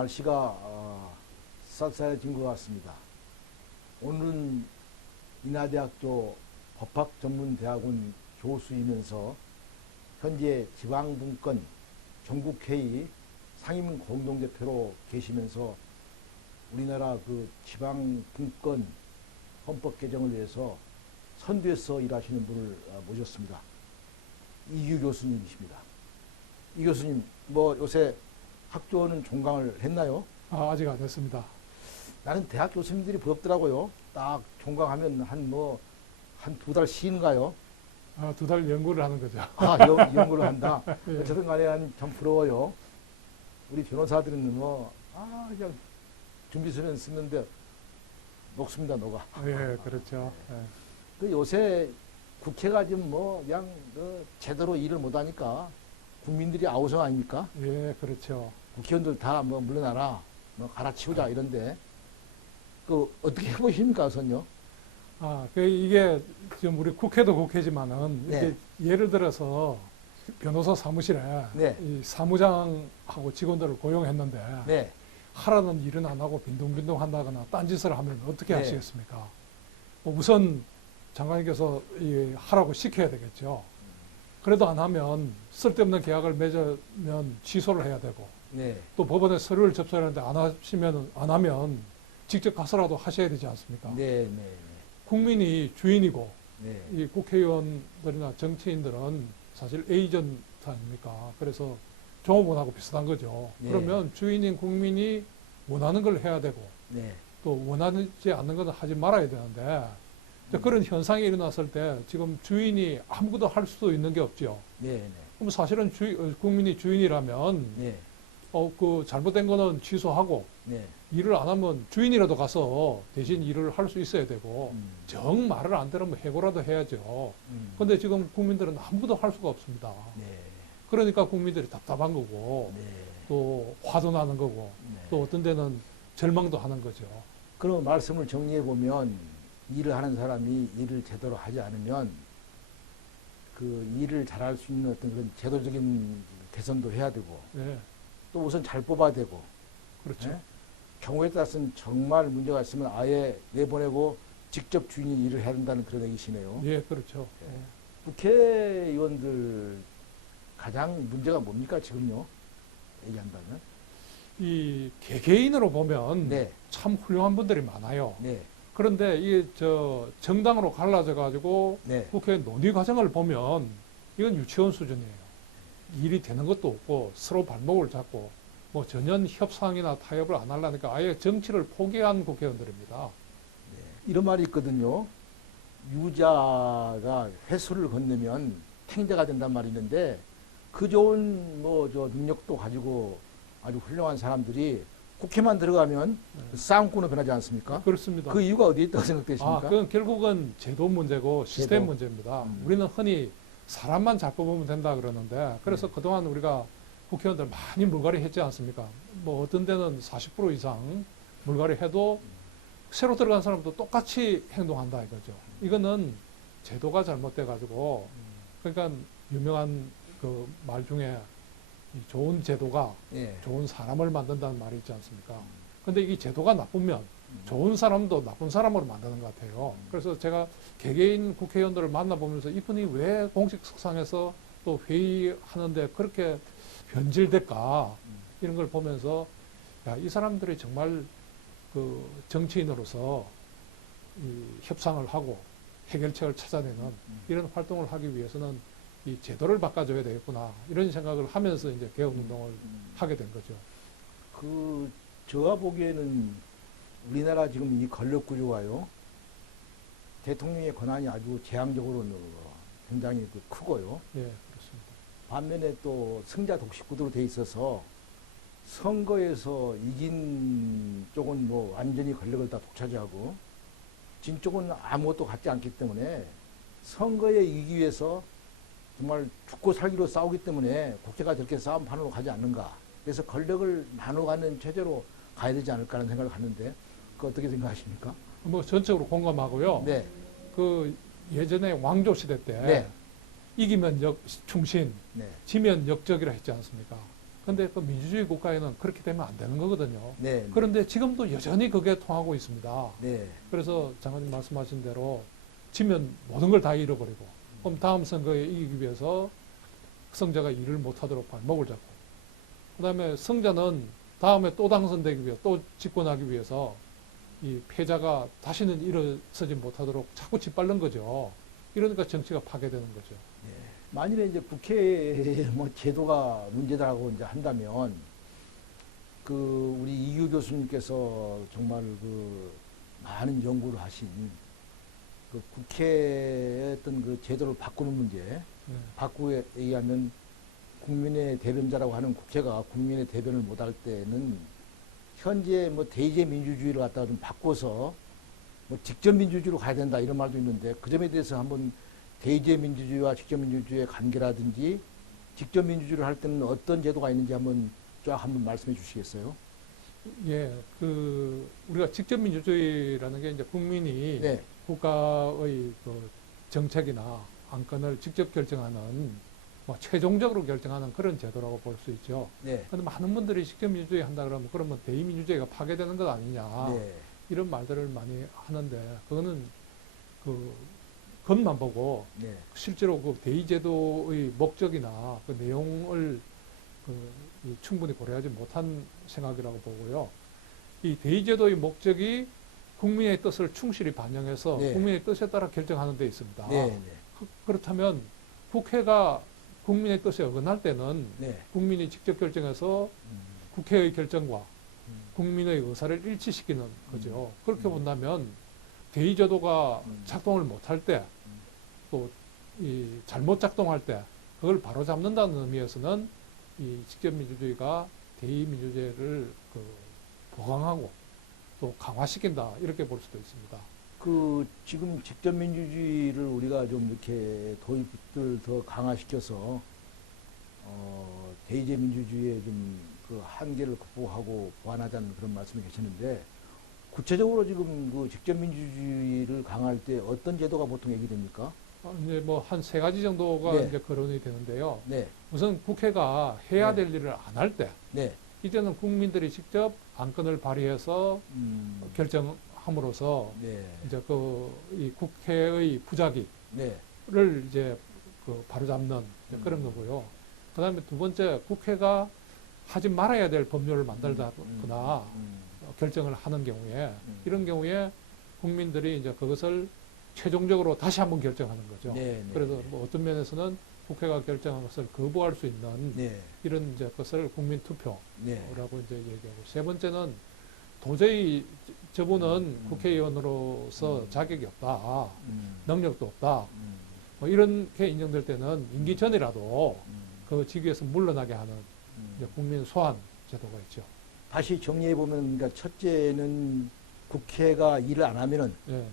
날씨가 쌀쌀해진 것 같습니다. 오늘은 인하대학교 법학전문대학원 교수이면서 현재 지방분권 전국회의 상임 공동대표로 계시면서 우리나라 그 지방분권 헌법 개정을 위해서 선두에서 일하시는 분을 모셨습니다. 이규 교수님이십니다. 이 교수님, 뭐 요새 학교는 종강을 했나요? 아직 안 했습니다. 나는 대학 교수님들이 부럽더라고요. 딱 종강하면 한 2달 쉬는가요? 2달 연구를 하는 거죠. 연구를 한다. 예. 어쨌든 간에 참 부러워요. 우리 변호사들은 그냥 준비서면 쓰는데 녹습니다, 녹아. 예, 그렇죠. 예. 그 요새 국회가 지금 그냥 제대로 일을 못하니까 국민들이 아우성 아닙니까? 예, 그렇죠. 국회의원들 다 물러나라, 갈아치우자 이런데 그 어떻게 해보십니까, 우선요? 이게 지금 우리 국회도 국회지만은 네. 이게 예를 들어서 변호사 사무실에 네. 이 사무장하고 직원들을 고용했는데 네, 하라는 일은 안 하고 빈둥빈둥 한다거나 딴짓을 하면 어떻게 네. 하시겠습니까? 우선 장관님께서 하라고 시켜야 되겠죠. 그래도 안 하면 쓸데없는 계약을 맺으면 취소를 해야 되고 네, 또 법원에 서류를 접수하는데 안 하면 직접 가서라도 하셔야 되지 않습니까? 네, 네, 국민이 주인이고 네, 이 국회의원들이나 정치인들은 사실 에이전트 아닙니까? 그래서 종업원하고 비슷한 거죠. 네. 그러면 주인인 국민이 원하는 걸 해야 되고 네, 또 원하지 않는 것은 하지 말아야 되는데 그런 현상이 일어났을 때 지금 주인이 아무것도 할 수도 있는 게 없죠. 네, 네, 그럼 사실은 국민이 주인이라면 네, 그 잘못된 거는 취소하고 네, 일을 안 하면 주인이라도 가서 대신 일을 할 수 있어야 되고 정 말을 안 들으면 해고라도 해야죠. 근데 지금 국민들은 아무것도 할 수가 없습니다. 네, 그러니까 국민들이 답답한 거고 네, 또 화도 나는 거고 네. 또 어떤 데는 절망도 하는 거죠. 그럼 말씀을 정리해 보면 일을 하는 사람이 일을 제대로 하지 않으면 그 일을 잘할 수 있는 어떤 그런 제도적인 개선도 해야 되고 네, 또 우선 잘 뽑아야 되고 그렇죠. 네? 경우에 따라서는 정말 문제가 있으면 아예 내보내고 직접 주인이 일을 해야 된다는 그런 얘기시네요. 예, 그렇죠. 네. 국회의원들 가장 문제가 뭡니까 지금요? 얘기한다면? 이 개개인으로 보면 네, 참 훌륭한 분들이 많아요. 네, 그런데 이게 정당으로 갈라져 가지고 네, 국회 논의 과정을 보면 이건 유치원 수준이에요. 일이 되는 것도 없고 서로 발목을 잡고 뭐 전혀 협상이나 타협을 안 하려니까 아예 정치를 포기한 국회의원들입니다. 이런 말이 있거든요. 유자가 회수를 건너면 탱자가 된단 말이 있는데 그 좋은 능력도 가지고 아주 훌륭한 사람들이 국회만 들어가면 싸움꾼으로 변하지 않습니까? 그렇습니다. 그 이유가 어디에 있다고 생각되십니까? 그건 결국은 제도 문제고 시스템 제도. 문제입니다. 우리는 흔히 사람만 잘 뽑으면 된다 그러는데 그래서 그동안 우리가 국회의원들 많이 물갈이 했지 않습니까? 뭐 어떤 데는 40% 이상 물갈이 해도 새로 들어간 사람도 똑같이 행동한다 이거죠. 이거는 제도가 잘못돼 가지고 그러니까 유명한 그 말 중에 이 좋은 제도가 예. 좋은 사람을 만든다는 말이 있지 않습니까? 근데 이 제도가 나쁘면 좋은 사람도 나쁜 사람으로 만드는 것 같아요. 그래서 제가 개개인 국회의원들을 만나보면서 이분이 왜 공식석상에서 또 회의하는데 그렇게 변질될까 이런 걸 보면서 야, 이 사람들이 정말 그 정치인으로서 이 협상을 하고 해결책을 찾아내는 이런 활동을 하기 위해서는 이 제도를 바꿔줘야 되겠구나 이런 생각을 하면서 이제 개혁운동을 하게 된 거죠. 제가 보기에는 우리나라 지금 이 권력 구조가요, 대통령의 권한이 아주 재앙적으로 굉장히 크고요. 예, 그렇습니다. 반면에 또 승자 독식 구도로 돼 있어서 선거에서 이긴 쪽은 완전히 권력을 다 독차지하고 진 쪽은 아무것도 갖지 않기 때문에 선거에 이기기 위해서 정말 죽고 살기로 싸우기 때문에 국회가 저렇게 싸움판으로 가지 않는가. 그래서 권력을 나눠가는 체제로 가야 되지 않을까라는 생각을 갖는데 그 어떻게 생각하십니까? 뭐 전적으로 공감하고요. 네, 그 예전에 왕조 시대 때 네, 이기면 충신, 네, 지면 역적이라 했지 않습니까? 근데 그 민주주의 국가에는 그렇게 되면 안 되는 거거든요. 네. 그런데 지금도 여전히 그게 통하고 있습니다. 네. 그래서 장관님 말씀하신 대로 지면 모든 걸 다 잃어버리고 그럼 다음 선거에 이기기 위해서 승자가 일을 못하도록 발목을 잡고 그다음에 승자는 다음에 또 당선되기 위해 또 집권하기 위해서 이 패자가 다시는 일어서지 못하도록 자꾸 짓밟는 거죠. 이러니까 정치가 파괴되는 거죠. 만일에 이제 국회 뭐 제도가 문제다라고 이제 한다면 그 우리 이규 교수님께서 정말 그 많은 연구를 하신 그 국회의 어떤 그 제도를 바꾸는 문제, 네. 바꾸고 얘기하면 국민의 대변자라고 하는 국회가 국민의 대변을 못할 때는 현재 뭐 대의제 민주주의를 갖다가 좀 바꿔서 뭐 직접 민주주의로 가야 된다 이런 말도 있는데 그 점에 대해서 한번 대의제 민주주의와 직접 민주주의의 관계라든지 직접 민주주의를 할 때는 어떤 제도가 있는지 한번 말씀해 주시겠어요? 예, 그 우리가 직접 민주주의라는 게 이제 국민이 네, 국가의 그 정책이나 안건을 직접 결정하는 뭐 최종적으로 결정하는 그런 제도라고 볼 수 있죠. 네, 그런데 많은 분들이 직접 민주주의 한다 그러면 대의민주주의가 파괴되는 것 아니냐 네, 이런 말들을 많이 하는데 그거는 그 겉만 보고 네, 실제로 그 대의제도의 목적이나 그 내용을 충분히 고려하지 못한 생각이라고 보고요. 이 대의제도의 목적이 국민의 뜻을 충실히 반영해서 네. 국민의 뜻에 따라 결정하는 데 있습니다. 네, 그렇다면 국회가 국민의 뜻에 어긋날 때는 네, 국민이 직접 결정해서 국회의 결정과 국민의 의사를 일치시키는 거죠. 그렇게 본다면 대의제도가 작동을 못할 때 또 이 잘못 작동할 때 그걸 바로잡는다는 의미에서는 이 직접 민주주의가 대의 민주주의를 그 보강하고 또 강화시킨다 이렇게 볼 수도 있습니다. 그 지금 직접 민주주의를 우리가 좀 이렇게 도입을 더 강화시켜서 대의제 민주주의의 좀 그 한계를 극복하고 보완하자는 그런 말씀이 계시는데 구체적으로 지금 그 직접 민주주의를 강화할 때 어떤 제도가 보통 얘기됩니까? 이제 뭐 한 세 가지 정도가 네. 이제 거론이 되는데요. 네, 우선 국회가 해야 네. 될 일을 안 할 때, 네, 이제는 국민들이 직접 안건을 발의해서 결정함으로써 네, 이제 이 국회의 부작위를 네, 이제 그 바로잡는 그런 음. 거고요. 그 다음에 두 번째, 국회가 하지 말아야 될 법률을 만들거나 결정을 하는 경우에 이런 경우에 국민들이 이제 그것을 최종적으로 다시 한번 결정하는 거죠. 네, 네, 그래서 뭐 어떤 면에서는 국회가 결정한 것을 거부할 수 있는 네, 이런 이제 것을 국민 투표라고 네, 이제 얘기하고 세 번째는 도저히 저분은 국회의원으로서 자격이 없다, 능력도 없다, 뭐 이렇게 인정될 때는 임기 전이라도 그 직위에서 물러나게 하는 이제 국민 소환 제도가 있죠. 다시 정리해 보면 그러니까 첫째는 국회가 일을 안 하면은 예,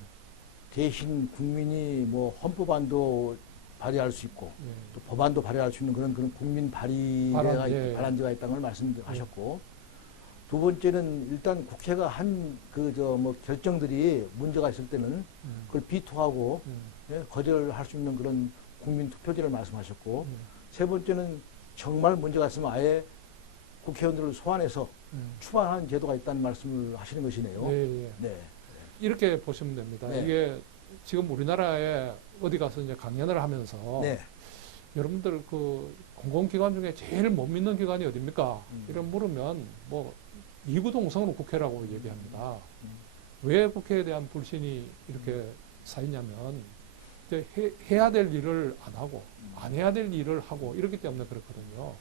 대신 국민이 뭐 헌법안도 발의할 수 있고 예. 또 법안도 발의할 수 있는 그런 국민 발안, 예. 발안제가 있다는 걸 말씀하셨고 두 번째는 일단 국회가 한 그 뭐 결정들이 문제가 있을 때는 그걸 비토하고 예, 거절할 수 있는 그런 국민 투표제를 말씀하셨고 세 번째는 정말 문제가 있으면 아예 국회의원들을 소환해서 추방하는 제도가 있다는 말씀을 하시는 것이네요. 예, 예. 네. 이렇게 보시면 됩니다. 네. 이게 지금 우리나라에 어디 가서 이제 강연을 하면서 네. 여러분들 그 공공기관 중에 제일 못 믿는 기관이 어딥니까? 이런 물으면 뭐 이구동성으로 국회라고 얘기합니다. 왜 국회에 대한 불신이 이렇게 쌓이냐면 이제 해야 될 일을 안 하고 안 해야 될 일을 하고 이렇기 때문에 그렇거든요.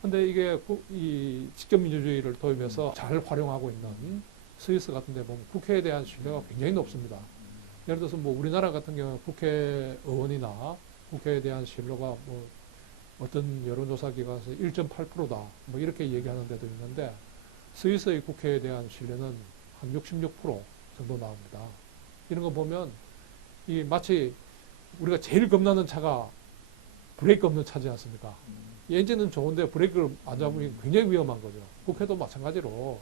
근데 이게 이 직접 민주주의를 도입해서 잘 활용하고 있는 스위스 같은 데 보면 국회에 대한 신뢰가 굉장히 높습니다. 예를 들어서 뭐 우리나라 같은 경우는 국회의원이나 국회에 대한 신뢰가 뭐 어떤 여론조사 기관에서 1.8%다 뭐 이렇게 얘기하는 데도 있는데 스위스의 국회에 대한 신뢰는 한 66% 정도 나옵니다. 이런 거 보면 이 마치 우리가 제일 겁나는 차가 브레이크 없는 차지 않습니까? 엔진은 좋은데 브레이크를 안 잡으면 굉장히 위험한 거죠. 국회도 마찬가지로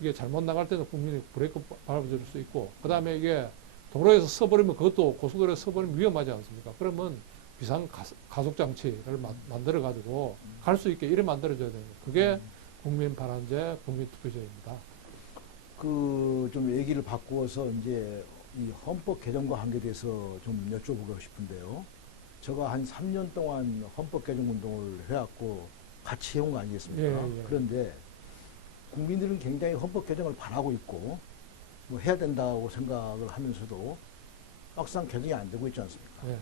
이게 잘못 나갈 때는 국민이 브레이크 밟아줄 수 있고 그 다음에 이게 도로에서 서버리면 그것도 고속도로에서 서버리면 위험하지 않습니까? 그러면 비상 가속 장치를 만들어 가지고 갈 수 있게 이래 만들어줘야 돼요. 그게 국민 발안제, 국민 투표제입니다. 그 좀 얘기를 바꾸어서 이제 이 헌법 개정과 관계돼서 좀 여쭤보고 싶은데요. 제가 한 3년 동안 헌법 개정 운동을 해왔고 같이 해온 거 아니겠습니까? 예, 예. 그런데 국민들은 굉장히 헌법 개정을 바라고 있고 뭐 해야 된다고 생각을 하면서도 막상 개정이 안 되고 있지 않습니까? 예.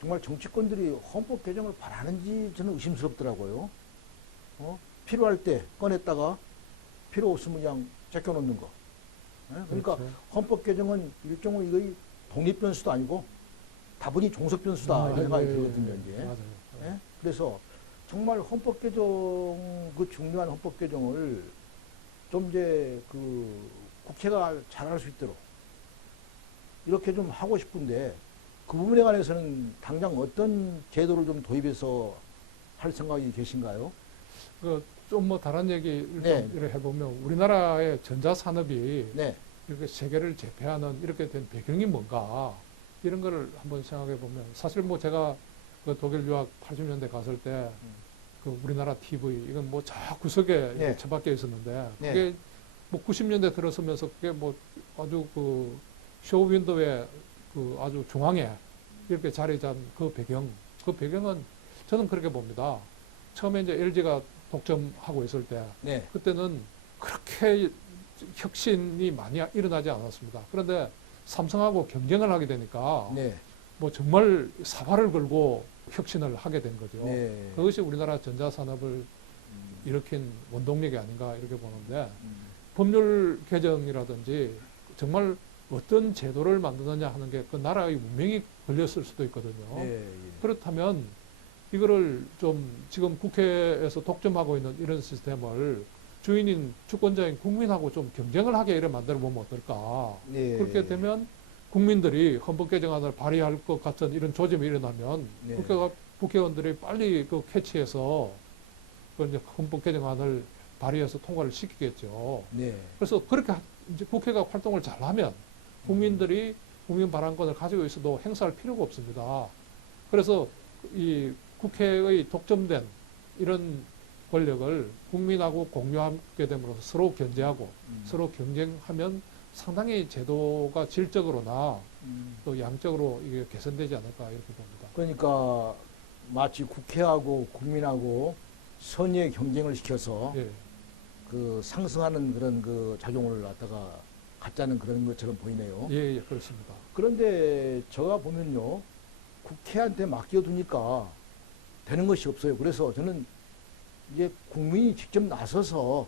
정말 정치권들이 헌법 개정을 바라는지 저는 의심스럽더라고요. 필요할 때 꺼냈다가 필요 없으면 그냥 제껴놓는 거. 그러니까 그렇죠. 헌법 개정은 일종의 이거 독립 변수도 아니고 다분히 종속 변수다 이런 생각이 들거든요. 이제. 맞아요. 예? 그래서 정말 헌법 개정 그 중요한 헌법 개정을 좀 이제 그 국회가 잘할 수 있도록 이렇게 좀 하고 싶은데 그 부분에 관해서는 당장 어떤 제도를 좀 도입해서 할 생각이 계신가요? 좀 뭐 다른 얘기를 네. 좀 이렇게 해보면 우리나라의 전자산업이 네, 이렇게 세계를 제패하는 이렇게 된 배경이 뭔가 이런 거를 한번 생각해 보면 사실 뭐 제가 그 독일 유학 80년대 갔을 때 그 우리나라 TV 이건 뭐 저 구석에 네. 처박혀 있었는데 네. 그게 뭐 90년대 들어서면서 그게 뭐 아주 그 쇼윈도의 그 아주 중앙에 이렇게 자리 잡은 그 배경은 저는 그렇게 봅니다. 처음에 이제 LG가 독점하고 있을 때 네, 그때는 그렇게 혁신이 많이 일어나지 않았습니다. 그런데 삼성하고 경쟁을 하게 되니까 네, 뭐 정말 사활을 걸고 혁신을 하게 된 거죠. 네. 그것이 우리나라 전자산업을 일으킨 원동력이 아닌가 이렇게 보는데 법률 개정이라든지 정말 어떤 제도를 만드느냐 하는 게 그 나라의 운명이 걸렸을 수도 있거든요. 네, 예. 그렇다면 이거를 좀 지금 국회에서 독점하고 있는 이런 시스템을 주인인 주권자인 국민하고 좀 경쟁을 하게 이래 만들어 보면 어떨까. 네. 그렇게 되면 국민들이 헌법 개정안을 발의할 것 같은 이런 조짐이 일어나면 네. 국회의원들이 빨리 그 캐치해서 그 이제 헌법 개정안을 발의해서 통과를 시키겠죠. 네. 그래서 그렇게 이제 국회가 활동을 잘하면 국민들이 국민 발언권을 가지고 있어도 행사할 필요가 없습니다. 그래서 이 국회의 독점된 이런 권력을 국민하고 공유하게 됨으로써 서로 견제하고 서로 경쟁하면 상당히 제도가 질적으로나 또 양적으로 이게 개선되지 않을까 이렇게 봅니다. 그러니까 마치 국회하고 국민하고 선의의 경쟁을 시켜서 예, 그 상승하는 그런 그 작용을 갖다가 갖자는 그런 것처럼 보이네요. 예, 예, 그렇습니다. 그런데 제가 보면요, 국회한테 맡겨두니까 되는 것이 없어요. 그래서 저는 이제 국민이 직접 나서서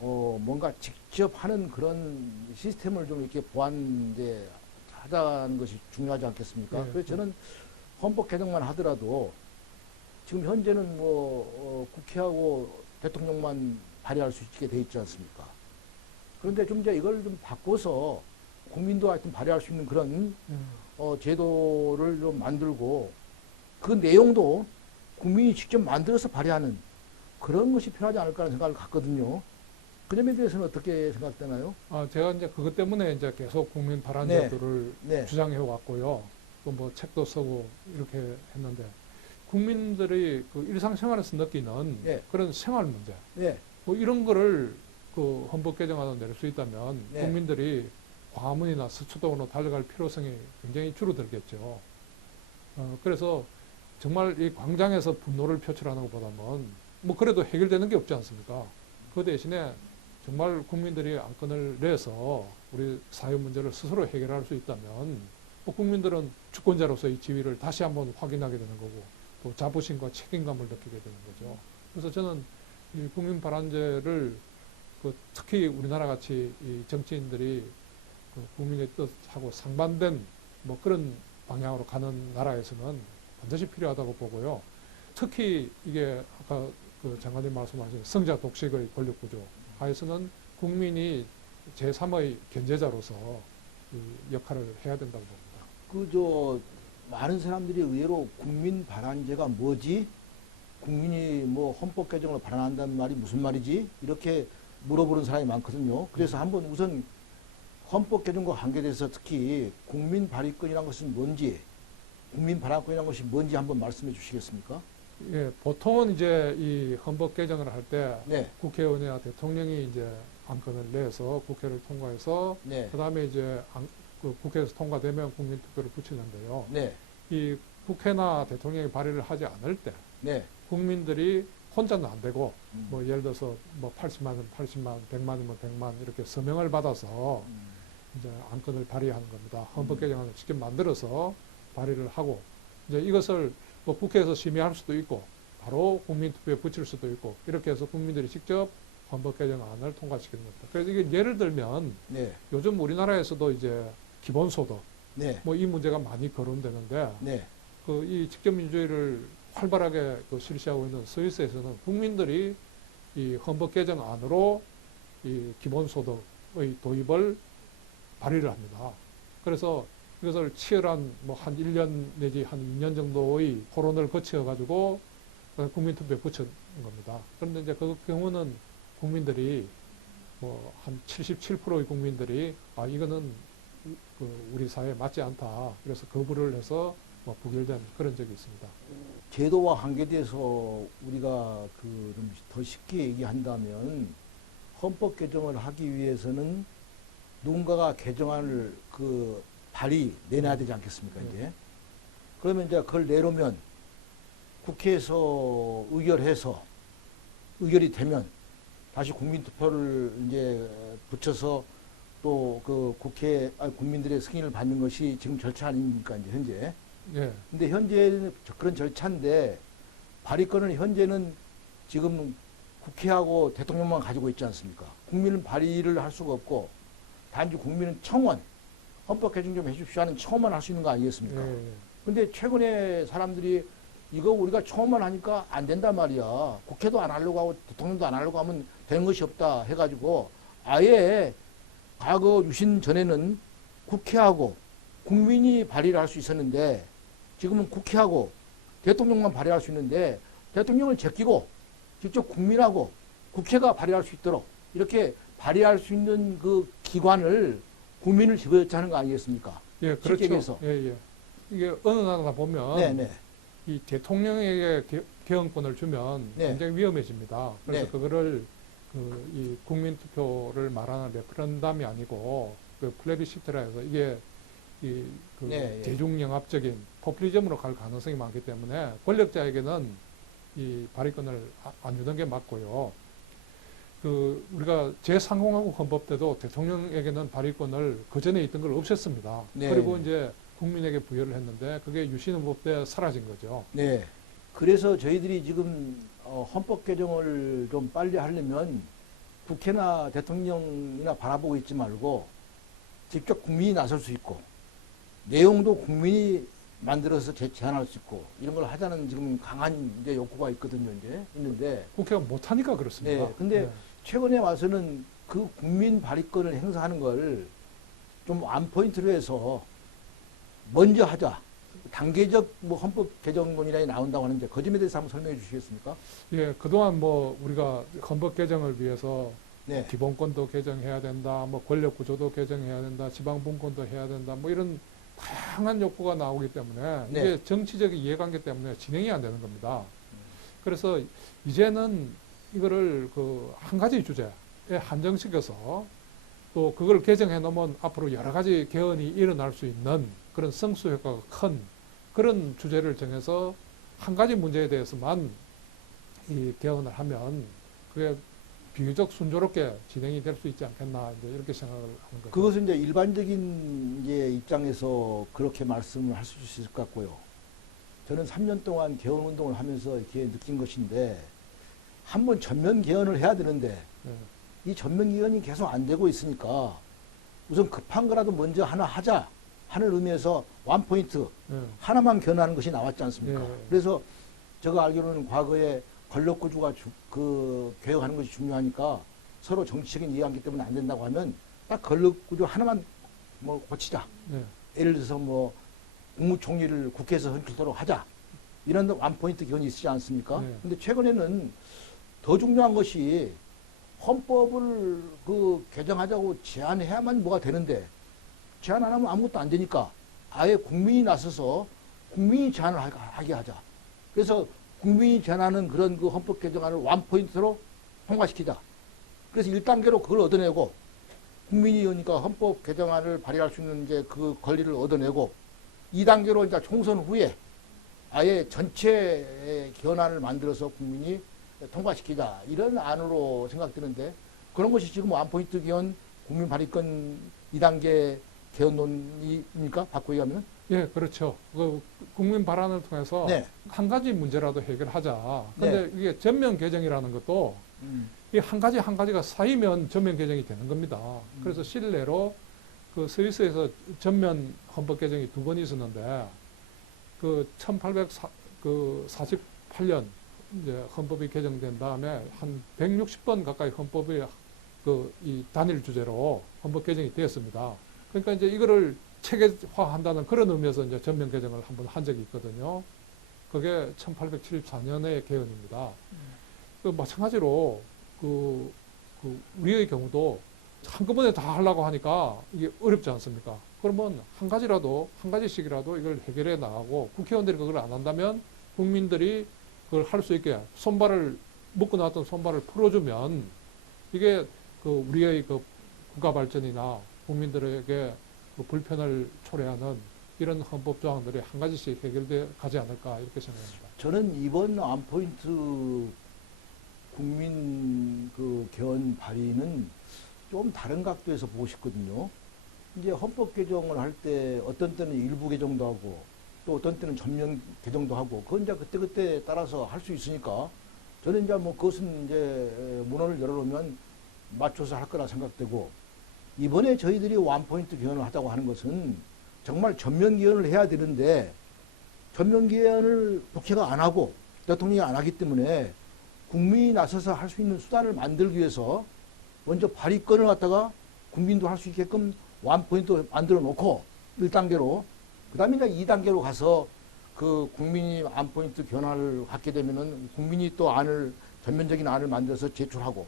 뭔가 직접 하는 그런 시스템을 좀 이렇게 이제 하자는 것이 중요하지 않겠습니까? 예, 그래서 저는 헌법 개정만 하더라도 지금 현재는 국회하고 대통령만 발의할 수 있게 돼 있지 않습니까? 그런데 좀 이제 이걸 좀 바꿔서 국민도 하여튼 발의할 수 있는 그런 제도를 좀 만들고 그 내용도 국민이 직접 만들어서 발의하는 그런 것이 필요하지 않을까 하는 생각을 갖거든요. 그 점에 대해서는 어떻게 생각되나요? 제가 이제 그것 때문에 이제 계속 국민 발언제도를 네. 주장해 왔고요. 또 뭐 책도 쓰고 이렇게 했는데 국민들이 그 일상생활에서 느끼는 네. 그런 생활 문제, 네. 뭐 이런 거를 그 헌법 개정안으로 낼 수 있다면 네. 국민들이 광화문이나 서초동으로 달려갈 필요성이 굉장히 줄어들겠죠. 그래서 정말 이 광장에서 분노를 표출하는 것보다는 뭐 그래도 해결되는 게 없지 않습니까? 그 대신에 정말 국민들이 안건을 내서 우리 사회 문제를 스스로 해결할 수 있다면 뭐 국민들은 주권자로서 이 지위를 다시 한번 확인하게 되는 거고 또 자부심과 책임감을 느끼게 되는 거죠. 그래서 저는 이 국민 발언제를 특히 우리나라 같이 이 정치인들이 그 국민의 뜻하고 상반된 뭐 그런 방향으로 가는 나라에서는 반드시 필요하다고 보고요. 특히 이게 아까 그 장관님 말씀하신 성자 독식의 권력 구조 하에서는 국민이 제3의 견제자로서 이 역할을 해야 된다고 봅니다. 많은 사람들이 의외로 국민 발안제가 뭐지? 국민이 뭐 헌법 개정을 발안한다는 말이 무슨 말이지? 이렇게 물어보는 사람이 많거든요. 그래서 한번 우선 헌법 개정과 관계돼서 특히 국민 발의권이라는 것은 뭔지 국민 발언권이라는 것이 뭔지 한번 말씀해 주시겠습니까? 예, 보통은 이제 이 헌법 개정을 할 때 네, 국회의원이나 대통령이 이제 안건을 내서 국회를 통과해서 네, 그다음에 이제 그 국회에서 통과되면 국민투표를 붙이는데요. 네, 이 국회나 대통령이 발의를 하지 않을 때 네. 국민들이 혼자는 안 되고 음, 뭐 예를 들어서 뭐 80만원, 80만, 100만이면 100만 이렇게 서명을 받아서 이제 안건을 발의하는 겁니다. 헌법 개정안을 직접 만들어서 발의를 하고 이제 이것을 뭐 국회에서 심의할 수도 있고 바로 국민투표에 붙일 수도 있고 이렇게 해서 국민들이 직접 헌법 개정안을 통과시키는 겁니다. 그래서 이게 예를 들면 네, 요즘 우리나라에서도 이제 기본소득 네, 뭐 이 문제가 많이 거론되는데 네, 그 이 직접민주주의를 활발하게 그 실시하고 있는 스위스에서는 국민들이 이 헌법 개정안으로 이 기본소득의 도입을 발의를 합니다. 그래서 이것을 치열한 뭐 한 1년 내지 한 2년 정도의 토론을 거쳐 가지고 국민투표에 붙인 겁니다. 그런데 이제 그 경우는 국민들이 뭐 한 77%의 국민들이 아 이거는 그 우리 사회에 맞지 않다. 그래서 거부를 해서 뭐 부결된 그런 적이 있습니다. 제도와 한계에 대해서 우리가 더 쉽게 얘기한다면 헌법 개정을 하기 위해서는 누군가가 개정안을 내놔야 되지 않겠습니까, 이제? 그러면 이제 그걸 내놓으면 국회에서 의결이 되면 다시 국민투표를 이제 붙여서 또 국민들의 승인을 받는 것이 지금 절차 아닙니까, 이제 현재? 예, 근데 현재는 그런 절차인데 발의권은 현재는 지금 국회하고 대통령만 가지고 있지 않습니까? 국민은 발의를 할 수가 없고 단지 국민은 청원, 헌법 개정 좀 해주십시오 하는 청원만 할 수 있는 거 아니겠습니까? 예, 근데 최근에 사람들이 이거 우리가 청원만 하니까 안 된단 말이야. 국회도 안 하려고 하고 대통령도 안 하려고 하면 되는 것이 없다 해가지고 아예 과거 유신 전에는 국회하고 국민이 발의를 할 수 있었는데 지금은 국회하고 대통령만 발의할 수 있는데 대통령을 제끼고 직접 국민하고 국회가 발의할 수 있도록 이렇게 발의할 수 있는 그 기관을 국민을 집어넣자는 거 아니겠습니까? 예, 쉽게 그렇죠. 얘기해서. 예, 예. 이게 어느 나라다 보면 네네. 이 대통령에게 개헌권을 주면 네. 굉장히 위험해집니다. 그래서 네. 그거를 이 국민투표를 말하는 레퍼런담이 아니고 그 플레비시트라 해서 이게 네, 예. 대중영합적인 포퓰리즘으로 갈 가능성이 많기 때문에 권력자에게는 이 발의권을 안 주는 게 맞고요. 우리가 제3공화국 헌법 때도 대통령에게는 발의권을 그 전에 있던 걸 없앴습니다. 네. 그리고 이제 국민에게 부여를 했는데 그게 유신헌법 때 사라진 거죠. 네. 그래서 저희들이 지금 헌법 개정을 좀 빨리 하려면 국회나 대통령이나 바라보고 있지 말고 직접 국민이 나설 수 있고 내용도 국민이 만들어서 제안할 수 있고 이런 걸 하자는 지금 강한 이제 욕구가 있거든요. 이제 있는데 국회가 못하니까 그렇습니다. 네. 근데 최근에 와서는 그 국민 발의권을 행사하는 걸 좀 완포인트로 해서 먼저 하자. 단계적 뭐 헌법 개정론이라이 나온다고 하는데 그 점에 대해서 한번 설명해 주시겠습니까? 예, 그동안 뭐 우리가 헌법 개정을 위해서 네. 기본권도 개정해야 된다, 뭐 권력 구조도 개정해야 된다, 지방 분권도 해야 된다, 뭐 이런 다양한 욕구가 나오기 때문에 네. 이게 정치적 이해관계 때문에 진행이 안 되는 겁니다. 그래서 이제는 이거를 한 가지 주제에 한정시켜서 또 그걸 개정해 놓으면 앞으로 여러 가지 개헌이 일어날 수 있는 그런 성수 효과가 큰 그런 주제를 정해서 한 가지 문제에 대해서만 이 개헌을 하면 그게 비교적 순조롭게 진행이 될 수 있지 않겠나 이제 이렇게 생각을 하는 거죠. 그것은 이제 일반적인 이제 입장에서 그렇게 말씀을 할 수 있을 것 같고요. 저는 3년 동안 개헌 운동을 하면서 이렇게 느낀 것인데 한번 전면 개헌을 해야 되는데 네. 이 전면 개헌이 계속 안 되고 있으니까 우선 급한 거라도 먼저 하나 하자 하는 의미에서 원포인트 네. 하나만 개헌하는 것이 나왔지 않습니까? 네. 그래서 제가 알기로는 과거에 권력구조가 개혁하는 것이 중요하니까 서로 정치적인 이해관계 때문에 안 된다고 하면 딱 권력구조 하나만 뭐 고치자. 네. 예를 들어서 뭐 국무총리를 국회에서 선출토록 하자. 이런 원포인트 개헌이 있지 않습니까? 네. 근데 최근에는 더 중요한 것이 헌법을 개정하자고 제안해야만 뭐가 되는데 제안 안 하면 아무것도 안 되니까 아예 국민이 나서서 국민이 제안을 하게 하자. 그래서 국민이 제안하는 그런 그 헌법 개정안을 원포인트로 통과시키자. 그래서 1단계로 그걸 얻어내고 국민이 그러니까 헌법 개정안을 발의할 수 있는 이제 그 권리를 얻어내고 2단계로 이제 총선 후에 아예 전체 개헌안을 만들어서 국민이 통과시키자. 이런 안으로 생각되는데 그런 것이 지금 원포인트 개헌 국민 발의권 2단계 개헌론입니까? 바꾸기 하면? 예, 그렇죠. 그 국민 발안을 통해서 네. 한 가지 문제라도 해결하자. 근데 네. 이게 전면 개정이라는 것도 이 한 가지 한 가지가 쌓이면 전면 개정이 되는 겁니다. 그래서 실내로 그 스위스에서 전면 헌법 개정이 2번 있었는데 그 1848년 이제 헌법이 개정된 다음에 한 160번 가까이 헌법이 그 이 단일 주제로 헌법 개정이 되었습니다. 그러니까 이제 이거를 체계화한다는 그런 의미에서 이제 전면 개정을 한번 한 적이 있거든요. 그게 1874년의 개헌입니다. 그 마찬가지로 우리의 경우도 한꺼번에 다 하려고 하니까 이게 어렵지 않습니까? 그러면 한 가지씩이라도 이걸 해결해 나가고 국회의원들이 그걸 안 한다면 국민들이 그걸 할 수 있게 묶고 나왔던 손발을 풀어주면 이게 그 우리의 그 국가 발전이나 국민들에게 그 불편을 초래하는 이런 헌법 조항들이 한 가지씩 해결돼 가지 않을까 이렇게 생각합니다. 저는 이번 원포인트 국민 그 개헌 발의는 좀 다른 각도에서 보고 싶거든요. 이제 헌법 개정을 할 때 어떤 때는 일부 개정도 하고 또 어떤 때는 전면 개정도 하고 그건 이제 그때그때 따라서 할 수 있으니까 저는 이제 뭐 그것은 이제 문헌을 열어놓으면 맞춰서 할 거라 생각되고 이번에 저희들이 원포인트 개헌을 하자고 하는 것은 정말 전면 개헌을 해야 되는데 전면 개헌을 국회가 안 하고 대통령이 안 하기 때문에 국민이 나서서 할 수 있는 수단을 만들기 위해서 먼저 발의권을 갖다가 국민도 할 수 있게끔 원포인트 만들어 놓고 1단계로 그 다음에 이제 2단계로 가서 그 국민이 원포인트 개헌을 갖게 되면은 국민이 또 전면적인 안을 만들어서 제출하고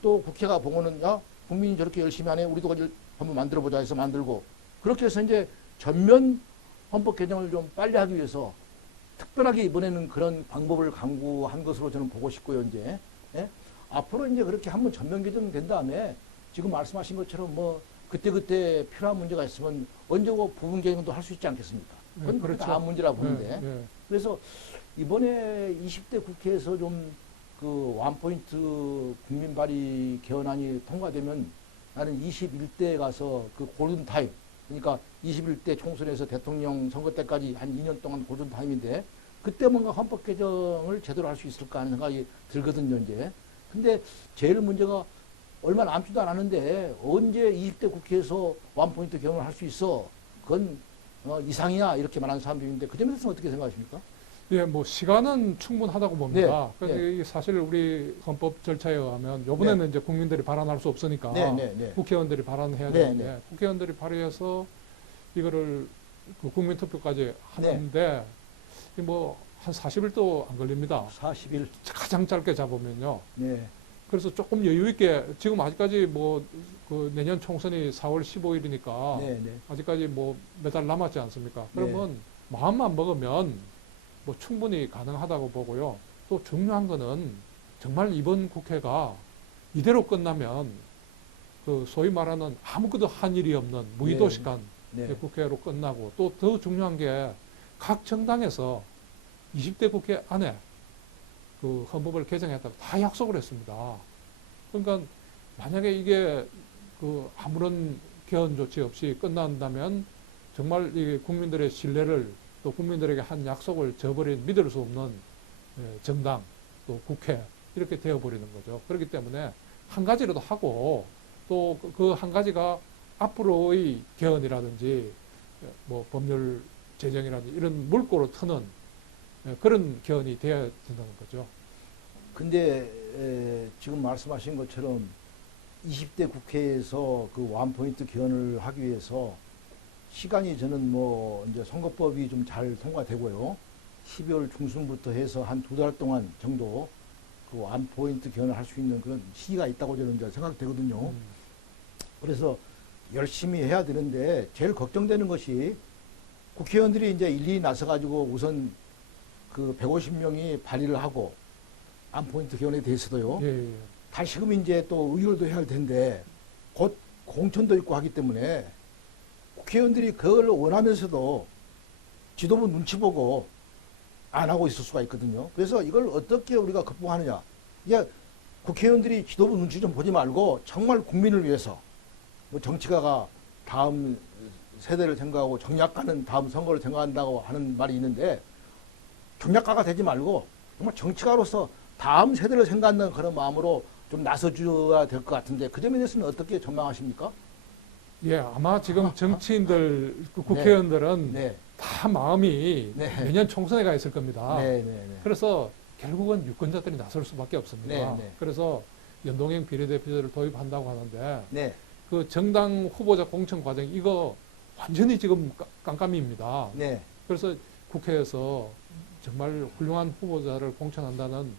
또 국회가 보고는 야 국민이 저렇게 열심히 하네 우리도 한번 만들어 보자 해서 만들고 그렇게 해서 이제 전면 헌법 개정을 좀 빨리 하기 위해서 특별하게 이번에는 그런 방법을 강구한 것으로 저는 보고 싶고요. 이제 예? 앞으로 이제 그렇게 한번 전면 개정된 다음에 지금 말씀하신 것처럼 뭐 그때그때 필요한 문제가 있으면 언제고 부분 개정도 할 수 있지 않겠습니까? 그건 그렇죠. 다음 문제라고 보는데 네. 그래서 이번에 20대 국회에서 좀 그 원포인트 국민 발의 개헌안이 통과되면 나는 21대에 가서 그 골든 타임 그러니까 21대 총선에서 대통령 선거 때까지 한 2년 동안 골든 타임인데 그때 뭔가 헌법 개정을 제대로 할 수 있을까 하는 생각이 들거든요, 이제. 근데 제일 문제가 얼마 남지도 않았는데 언제 20대 국회에서 원포인트 개헌을 할 수 있어? 그건 이상이야 이렇게 말하는 사람들이 있는데 그 점에 대해서 어떻게 생각하십니까? 예, 뭐 시간은 충분하다고 봅니다. 네, 그런데 네. 이게 사실 우리 헌법 절차에 의하면 이번에는 이제 국민들이 발언할 수 없으니까 국회의원들이 발언해야 되는데 국회의원들이 발의해서 이거를 그 국민투표까지 하는데 뭐 한 40일도 안 걸립니다. 40일. 가장 짧게 잡으면요. 네. 그래서 조금 여유 있게 지금 아직까지 뭐 그 내년 총선이 4월 15일이니까 아직까지 뭐 몇 달 남았지 않습니까? 그러면 마음만 먹으면 뭐 충분히 가능하다고 보고요. 또 중요한 거는 정말 이번 국회가 이대로 끝나면 그 소위 말하는 아무것도 한 일이 없는 무의도식한 국회로 끝나고 또 더 중요한 게 각 정당에서 20대 국회 안에 그 헌법을 개정했다고 다 약속을 했습니다. 그러니까 만약에 이게 그 아무런 개헌 조치 없이 끝난다면 정말 이 국민들의 신뢰를 또 국민들에게 한 약속을 저버린 믿을 수 없는 정당 또 국회 이렇게 되어버리는 거죠. 그렇기 때문에 한 가지라도 하고 또 그 한 가지가 앞으로의 개헌이라든지 뭐 법률 제정이라든지 이런 물꼬를 트는 그런 개헌이 되어야 된다는 거죠. 근데 지금 말씀하신 것처럼 20대 국회에서 그 원포인트 개헌을 하기 위해서 시간이 저는 뭐 이제 선거법이 좀 잘 통과되고요. 12월 중순부터 해서 한 2달 동안 정도 그 원포인트 개헌을 할 수 있는 그런 시기가 있다고 저는 이제 생각되거든요. 그래서 열심히 해야 되는데 제일 걱정되는 것이 국회의원들이 이제 일일이 나서가지고 우선 그 150명이 발의를 하고 안포인트 개헌에 대해서도요. 예, 예. 다시금 이제 또 의결도 해야 할 텐데 곧 공천도 있고 하기 때문에 국회의원들이 그걸 원하면서도 지도부 눈치 보고 안 하고 있을 수가 있거든요. 그래서 이걸 어떻게 우리가 극복하느냐. 이게 국회의원들이 지도부 눈치 좀 보지 말고 정말 국민을 위해서 뭐 정치가가 다음 세대를 생각하고 정략가는 다음 선거를 생각한다고 하는 말이 있는데 정략가가 되지 말고 정말 정치가로서 다음 세대를 생각하는 그런 마음으로 좀 나서줘야 될 것 같은데 그 점에 대해서는 어떻게 전망하십니까? 예, 아마 지금 정치인들, 그 국회의원들은 네, 다 마음이 네. 내년 총선에 가 있을 겁니다. 네, 네, 네. 그래서 결국은 유권자들이 나설 수밖에 없습니다. 네, 네. 그래서 연동형 비례대표제를 도입한다고 하는데 네, 그 정당 후보자 공천 과정 이거 완전히 지금 깜깜입니다. 네, 그래서 국회에서 정말 훌륭한 후보자를 공천한다는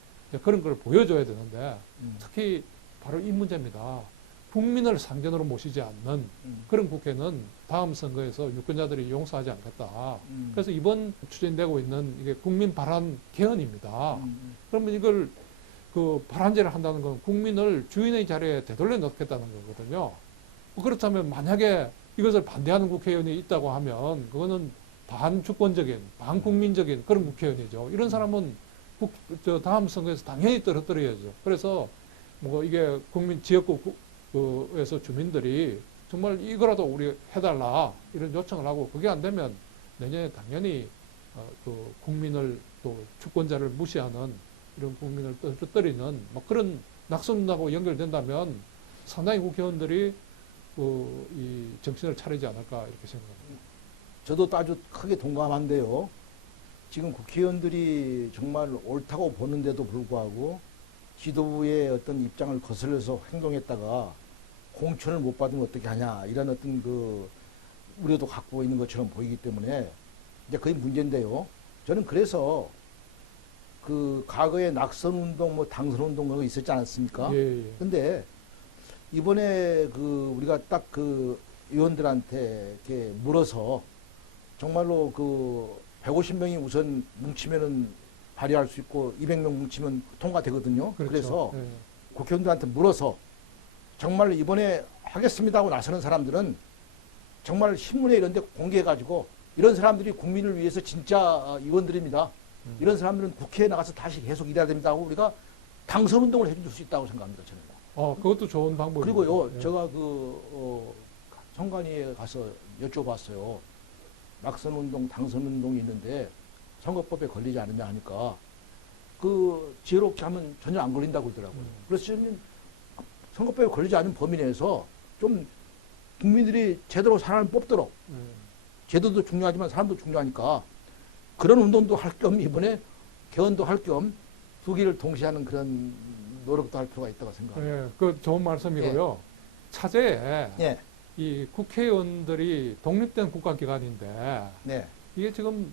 그런 걸 보여줘야 되는데 특히 바로 이 문제입니다. 국민을 상전으로 모시지 않는 그런 국회는 다음 선거에서 유권자들이 용서하지 않겠다. 그래서 이번 추진되고 있는 이게 국민 발안 개헌입니다. 그러면 이걸 그 발안제를 한다는 건 국민을 주인의 자리에 되돌려 넣겠다는 거거든요. 그렇다면 만약에 이것을 반대하는 국회의원이 있다고 하면 그거는 반주권적인, 반국민적인 그런 국회의원이죠. 이런 사람은 다음 선거에서 당연히 떨어뜨려야죠. 그래서 뭐 이게 국민 지역구에서 주민들이 정말 이거라도 우리 해달라 이런 요청을 하고 그게 안 되면 내년에 당연히 그 국민을 또 주권자를 무시하는 이런 국민을 떨어뜨리는 뭐 그런 낙선하고 연결된다면 상당히 국회의원들이 이 정신을 차리지 않을까 이렇게 생각합니다. 저도 아주 크게 동감한데요. 지금 국회의원들이 정말 옳다고 보는데도 불구하고 지도부의 어떤 입장을 거슬러서 행동했다가 공천을 못 받으면 어떻게 하냐 이런 어떤 그 우려도 갖고 있는 것처럼 보이기 때문에 이제 그게 문제인데요. 저는 그래서 그 과거에 낙선운동 뭐 당선운동 그런 거 있었지 않았습니까? 예, 예. 근데 이번에 그 우리가 딱 그 의원들한테 이렇게 물어서 정말로 그 150명이 우선 뭉치면은 발의할 수 있고 200명 뭉치면 통과되거든요. 그렇죠. 그래서 예. 국회의원들한테 물어서 정말 이번에 하겠습니다 하고 나서는 사람들은 정말 신문에 이런 데 공개해가지고 이런 사람들이 국민을 위해서 진짜 의원들입니다. 이런 사람들은 국회에 나가서 다시 계속 일해야 됩니다 하고 우리가 당선운동을 해줄 수 있다고 생각합니다. 저는. 그것도 좋은 방법입니다. 그리고요, 예. 제가 선관위에 가서 여쭤봤어요. 낙선운동, 당선운동이 있는데 선거법에 걸리지 않느냐 하니까 그 지혜롭게 하면 전혀 안 걸린다고 그러더라고요. 그래서 저는 선거법에 걸리지 않은 범위 내에서 좀 국민들이 제대로 사람을 뽑도록 제도도 중요하지만 사람도 중요하니까 그런 운동도 할 겸 이번에 개헌도 할 겸 두 개를 동시에 하는 그런 노력도 할 필요가 있다고 생각합니다. 예, 그 좋은 말씀이고요. 차제에 예, 이 국회의원들이 독립된 국가기관인데 네, 이게 지금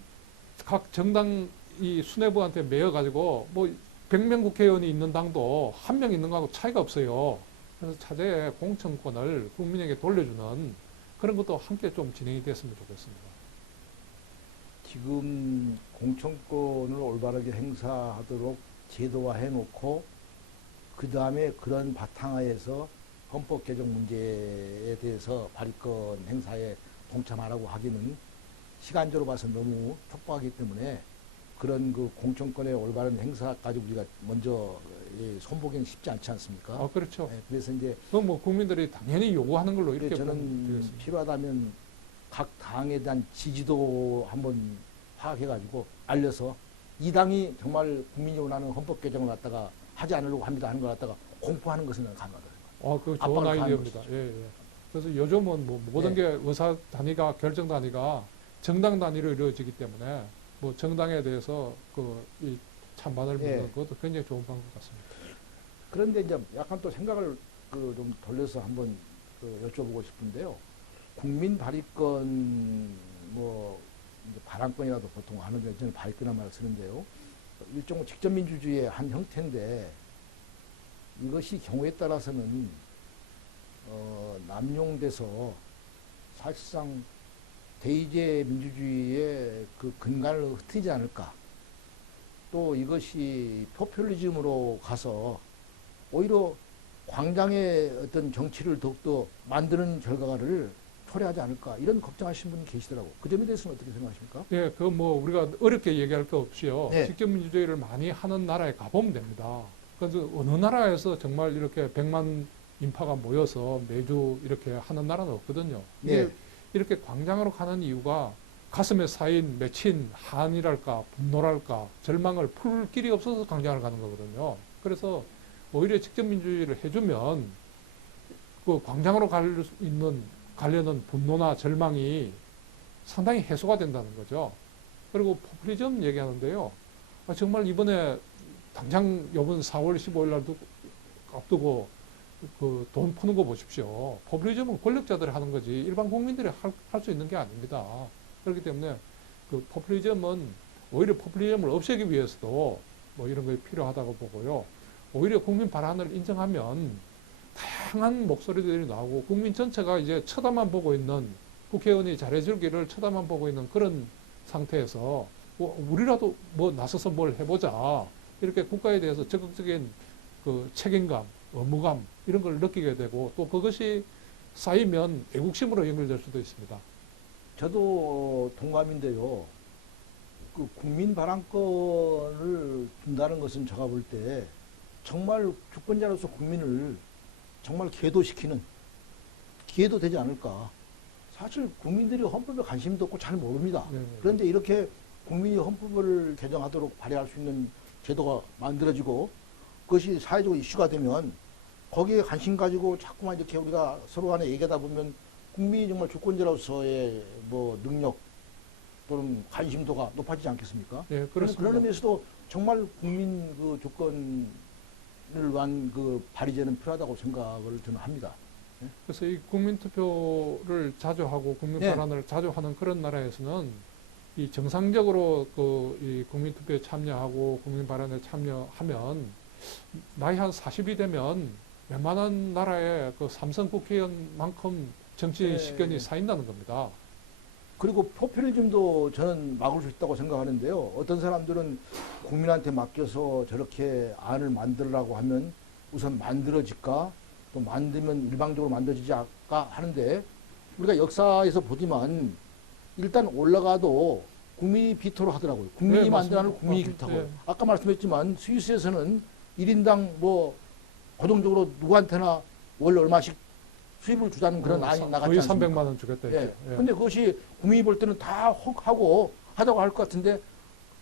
각 정당 이 수뇌부한테 매여가지고 뭐 100명 국회의원이 있는 당도 한 명 있는 거하고 차이가 없어요. 그래서 차제에 공천권을 국민에게 돌려주는 그런 것도 함께 좀 진행이 됐으면 좋겠습니다. 지금 공천권을 올바르게 행사하도록 제도화해 놓고 그 다음에 그런 바탕하에서 헌법 개정 문제에 대해서 발의권 행사에 동참하라고 하기는 시간적으로 봐서 너무 촉박하기 때문에 그런 그 공천권의 올바른 행사까지 우리가 먼저 손보기는 쉽지 않지 않습니까? 그렇죠. 네, 그래서 이제 그건 뭐 국민들이 당연히 요구하는 걸로 이렇게 저는 보면 되겠습니다. 필요하다면 각 당에 대한 지지도 한번 파악해가지고 알려서 이 당이 정말 국민이 원하는 헌법 개정을 갖다가 하지 않으려고 합니다 하는 걸 갖다가 공포하는 것은 가능하다. 그 좋은 압박을 아이디어입니다. 가하는 예, 예. 그래서 요즘은 뭐 모든 게 의사 단위가 결정 단위가 정당 단위로 이루어지기 때문에 뭐 정당에 대해서 이 찬반을 묻는 것도 굉장히 좋은 방법 같습니다. 그런데 이제 약간 또 생각을 좀 돌려서 한번 여쭤보고 싶은데요. 국민 발의권 뭐 이제 발안권이라도 보통 하는데 저는 발의권이라는 말을 쓰는데요. 일종의 직접 민주주의의 한 형태인데 이것이 경우에 따라서는 남용돼서 사실상 대의제 민주주의의 그 근간을 흐트리지 않을까. 또 이것이 포퓰리즘으로 가서 오히려 광장의 어떤 정치를 더욱더 만드는 결과를 초래하지 않을까. 이런 걱정하시는 분이 계시더라고요. 그 점에 대해서는 어떻게 생각하십니까? 예, 그 뭐 우리가 어렵게 얘기할 거 없이요. 네. 직접 민주주의를 많이 하는 나라에 가보면 됩니다. 그래서 어느 나라에서 정말 이렇게 100만 인파가 모여서 매주 이렇게 하는 나라는 없거든요. 이게 네. 이렇게 광장으로 가는 이유가 가슴에 쌓인 맺힌 한이랄까, 분노랄까, 절망을 풀 길이 없어서 광장을 가는 거거든요. 그래서 오히려 직접 민주주의를 해주면 그 광장으로 가려는 분노나 절망이 상당히 해소가 된다는 거죠. 그리고 포퓰리즘 얘기하는데요. 정말 이번에 당장 이번 4월 15일 날도 앞두고 그 돈 푸는 거 보십시오. 포퓰리즘은 권력자들이 하는 거지 일반 국민들이 할 수 있는 게 아닙니다. 그렇기 때문에 그 포퓰리즘은 오히려 포퓰리즘을 없애기 위해서도 뭐 이런 게 필요하다고 보고요. 오히려 국민 발언을 인정하면 다양한 목소리들이 나오고 국민 전체가 이제 쳐다만 보고 있는 국회의원이 잘해주기를 쳐다만 보고 있는 그런 상태에서 우리라도 뭐 나서서 뭘 해보자 이렇게 국가에 대해서 적극적인 그 책임감, 의무감 이런 걸 느끼게 되고 또 그것이 쌓이면 애국심으로 연결될 수도 있습니다. 저도 동감인데요. 그 국민 발언권을 준다는 것은 제가 볼 때 정말 주권자로서 국민을 정말 계도시키는 기회도 되지 않을까. 사실 국민들이 헌법에 관심도 없고 잘 모릅니다. 네. 그런데 이렇게 국민이 헌법을 개정하도록 발의할 수 있는 제도가 만들어지고 그것이 사회적 이슈가 되면 거기에 관심 가지고 자꾸만 이렇게 우리가 서로 간에 얘기하다 보면 국민이 정말 주권자로서의 뭐 능력 또는 관심도가 높아지지 않겠습니까? 네, 그런 그렇습니다. 의미에서도 정말 국민 그 조건을 위한 그 발의제는 필요하다고 생각을 저는 합니다. 그래서 이 국민투표를 자주 하고 국민 네. 발언을 자주 하는 그런 나라에서는 이 정상적으로 그 이 국민투표에 참여하고 국민 발언에 참여하면 나이 한 40이 되면 웬만한 나라의 그 삼선 국회의원만큼 정치 네. 식견이 쌓인다는 겁니다. 그리고 포퓰리즘도 저는 막을 수 있다고 생각하는데요. 어떤 사람들은 국민한테 맡겨서 저렇게 안을 만들라고 하면 우선 만들어질까? 또 만들면 일방적으로 만들어지지 않을까 하는데 우리가 역사에서 보지만 일단 올라가도 국민이 비토를 하더라고요. 국민이 네, 만들어는 맞습니다. 국민이 비토하고요. 네. 아까 말씀했지만 스위스에서는 1인당 뭐 고정적으로 누구한테나 월 얼마씩 수입을 주자는 그런 안이 나갔지 거의 않습니까? 300만 원 주겠다 예. 했죠. 예. 근데 그것이 국민이 볼 때는 다 혹하고 하자고 할 것 같은데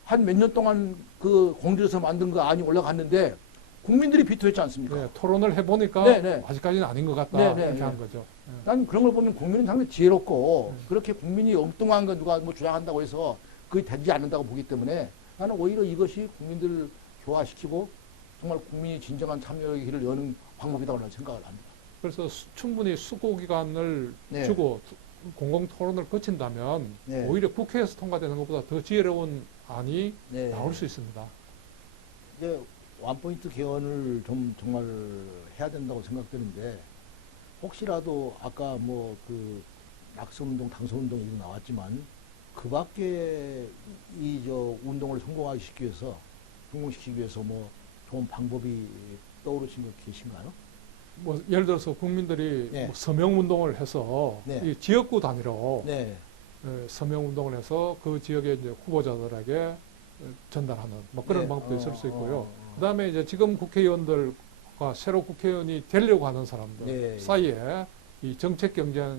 한 몇 년 동안 그 공들여서 만든 거 안이 올라갔는데 국민들이 비토했지 않습니까? 네, 토론을 해보니까 네, 네. 아직까지는 아닌 것 같다 네, 네, 이렇게 네. 한 거죠. 예. 난 그런 걸 보면 국민은 상당히 지혜롭고 네. 그렇게 국민이 엉뚱한 거 누가 뭐 주장한다고 해서 그게 되지 않는다고 보기 때문에 나는 오히려 이것이 국민들을 교화시키고 정말 국민이 진정한 참여의 길을 여는 방법이라고 저는 생각을 합니다. 그래서 충분히 수고 기간을 네. 주고 공공 토론을 거친다면 네. 오히려 국회에서 통과되는 것보다 더 지혜로운 안이 네. 나올 수 있습니다. 이제 원포인트 개헌을 좀 정말 해야 된다고 생각되는데 혹시라도 아까 뭐 그 낙선운동, 당선운동 얘기 나왔지만 그 밖에 이 저 운동을 성공시키기 위해서 뭐 좋은 방법이 떠오르신 거 계신가요? 뭐 예를 들어서 국민들이 네. 뭐 서명 운동을 해서 네. 이 지역구 단위로 네. 서명 운동을 해서 그 지역의 이제 후보자들에게 전달하는 뭐 그런 네. 방법도 있을 수 있고요. 어. 그다음에 이제 지금 국회의원들과 새로 국회의원이 되려고 하는 사람들 네. 사이에 이 정책 경쟁의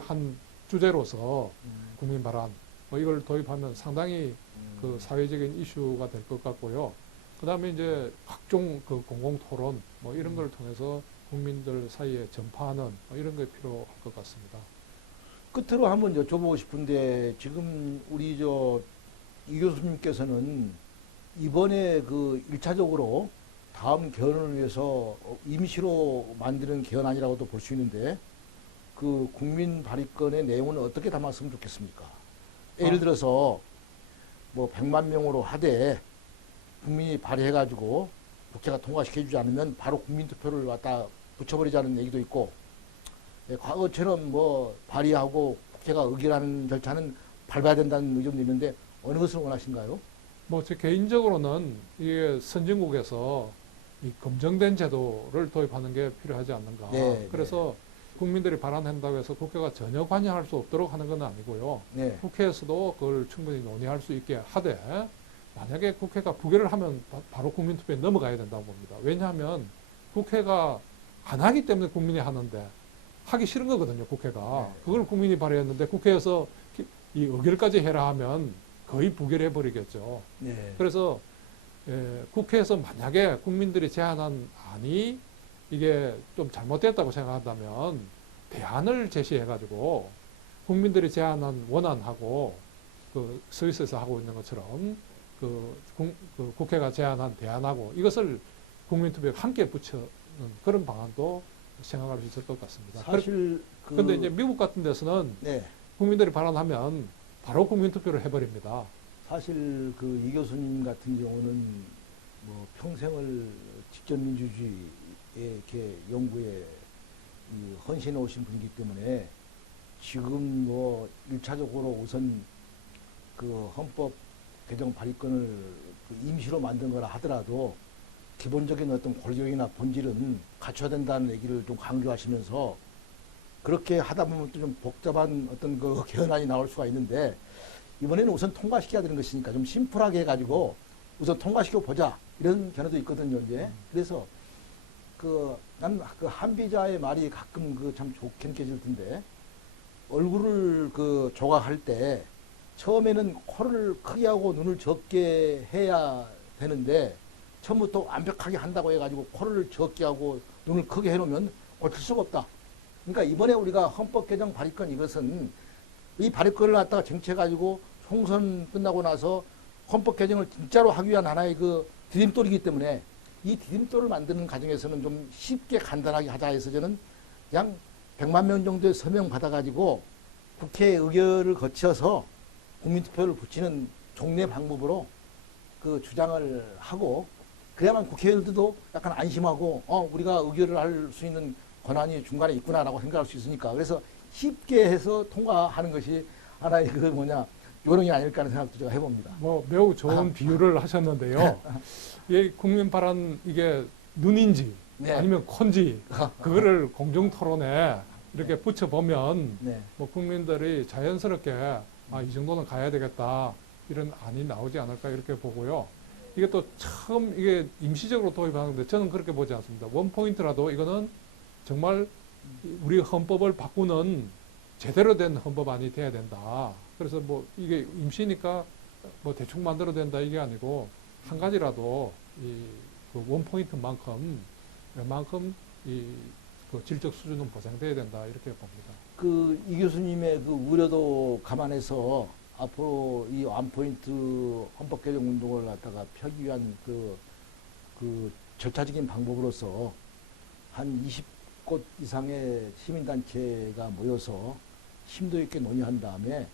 한 주제로서 국민 발언 뭐 이걸 도입하면 상당히 그 사회적인 이슈가 될 것 같고요. 그다음에 이제 각종 그 공공 토론 뭐 이런 걸 통해서 국민들 사이에 전파하는 뭐 이런 게 필요할 것 같습니다. 끝으로 한번 여쭤보고 싶은데 지금 우리 저 이 교수님께서는 이번에 그 1차적으로 다음 개헌을 위해서 임시로 만드는 개헌안이라고도 볼 수 있는데 그 국민 발의권의 내용은 어떻게 담았으면 좋겠습니까? 예를 들어서 뭐 100만 명으로 하되 국민이 발의해가지고 국회가 통과시켜주지 않으면 바로 국민투표를 갖다 붙여버리자는 얘기도 있고 과거처럼 뭐 발의하고 국회가 의결하는 절차는 밟아야 된다는 의견도 있는데 어느 것을 원하신가요? 뭐 제 개인적으로는 이게 선진국에서 이 검증된 제도를 도입하는 게 필요하지 않는가. 네, 그래서 국민들이 바란한다고 해서 국회가 전혀 관여할 수 없도록 하는 건 아니고요. 네. 국회에서도 그걸 충분히 논의할 수 있게 하되 만약에 국회가 부결을 하면 바로 국민투표에 넘어가야 된다고 봅니다. 왜냐하면 국회가 안 하기 때문에 국민이 하는데 하기 싫은 거거든요, 국회가. 네. 그걸 국민이 발의했는데 국회에서 이 의결까지 해라 하면 거의 부결해 버리겠죠. 네. 그래서 국회에서 만약에 국민들이 제안한 안이 이게 좀 잘못됐다고 생각한다면 대안을 제시해가지고 국민들이 제안한 원안하고 그 스위스에서 하고 있는 것처럼 그 국회가 제안한 대안하고 이것을 국민투표에 함께 붙여는 그런 방안도 생각할 수 있을 것 같습니다. 사실 그런데 이제 미국 같은 데서는 네. 국민들이 발언하면 바로 국민투표를 해버립니다. 사실 그 이 교수님 같은 경우는 뭐 평생을 직전민주주의에 이렇게 연구에 이 헌신해 오신 분이기 때문에 지금 뭐 1차적으로 우선 그 헌법 개정 발의권을 그 임시로 만든 거라 하더라도 기본적인 어떤 권력이나 본질은 갖춰야 된다는 얘기를 좀 강조하시면서 그렇게 하다 보면 또 좀 복잡한 어떤 그 개헌안이 나올 수가 있는데 이번에는 우선 통과시켜야 되는 것이니까 좀 심플하게 해가지고 우선 통과시켜 보자 이런 견해도 있거든요 이제. 그래서 난 그 한비자의 말이 가끔 그 참 좋게 느껴질 텐데 얼굴을 그 조각할 때 처음에는 코를 크게 하고 눈을 적게 해야 되는데 처음부터 완벽하게 한다고 해가지고 코를 적게 하고 눈을 크게 해놓으면 고칠 수가 없다. 그러니까 이번에 우리가 헌법 개정 발의권 이것은 이 발의권을 갖다가 쟁취해가지고 총선 끝나고 나서 헌법 개정을 진짜로 하기 위한 하나의 그 디딤돌이기 때문에 이 디딤돌을 만드는 과정에서는 좀 쉽게 간단하게 하자 해서 저는 약 100만 명 정도의 서명 받아가지고 국회 의결을 거쳐서 국민투표를 붙이는 종래 방법으로 그 주장을 하고 그래야만 국회의원들도 약간 안심하고 우리가 의결을 할 수 있는 권한이 중간에 있구나라고 생각할 수 있으니까 그래서 쉽게 해서 통과하는 것이 하나의 그 요령이 아닐까 하는 생각도 제가 해봅니다. 뭐 매우 좋은 비유를 하셨는데요. 이 국민 발언 이게 눈인지 네. 아니면 콘지 그거를 공정 토론에 이렇게 붙여보면 네. 뭐 국민들이 자연스럽게 이 정도는 가야 되겠다 이런 안이 나오지 않을까 이렇게 보고요. 이게 또 처음 이게 임시적으로 도입하는데 저는 그렇게 보지 않습니다. 원포인트라도 이거는 정말 우리 헌법을 바꾸는 제대로 된 헌법안이 돼야 된다. 그래서 뭐 이게 임시니까 뭐 대충 만들어야 된다 이게 아니고 한 가지라도 그 원포인트만큼 웬만큼 그 질적 수준은 보장돼야 된다 이렇게 봅니다. 이 교수님의 그 우려도 감안해서 앞으로 이 원포인트 헌법 개정 운동을 갖다가 펴기 위한 그 절차적인 방법으로서 한 20곳 이상의 시민단체가 모여서 심도 있게 논의한 다음에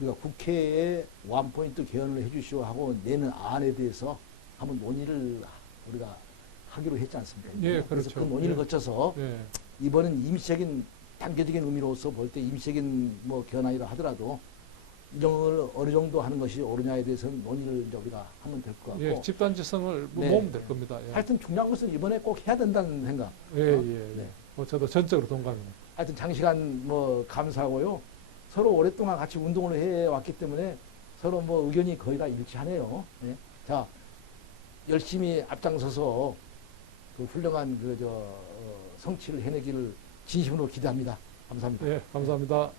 우리가 국회에 원포인트 개헌을 해주시오 하고 내는 안에 대해서 한번 논의를 우리가 하기로 했지 않습니까? 예, 그래서 그렇죠. 그 논의를 예. 거쳐서 예. 이번은 임시적인 단계적인 의미로서 볼 때 임시적인 뭐 개헌안이라 하더라도 이정을 어느 정도 하는 것이 옳으냐에 대해서는 논의를 이제 우리가 하면 될 것 같고. 예, 집단지성을 네. 모으면 될 겁니다. 예. 하여튼 중요한 것은 이번에 꼭 해야 된다는 생각. 예, 예, 예. 네. 뭐 저도 전적으로 동감입니다. 하여튼 장시간 뭐 감사하고요. 서로 오랫동안 같이 운동을 해왔기 때문에 서로 뭐 의견이 거의 다 일치하네요. 네. 자, 열심히 앞장서서 그 훌륭한 성취를 해내기를 진심으로 기대합니다. 감사합니다. 예, 감사합니다.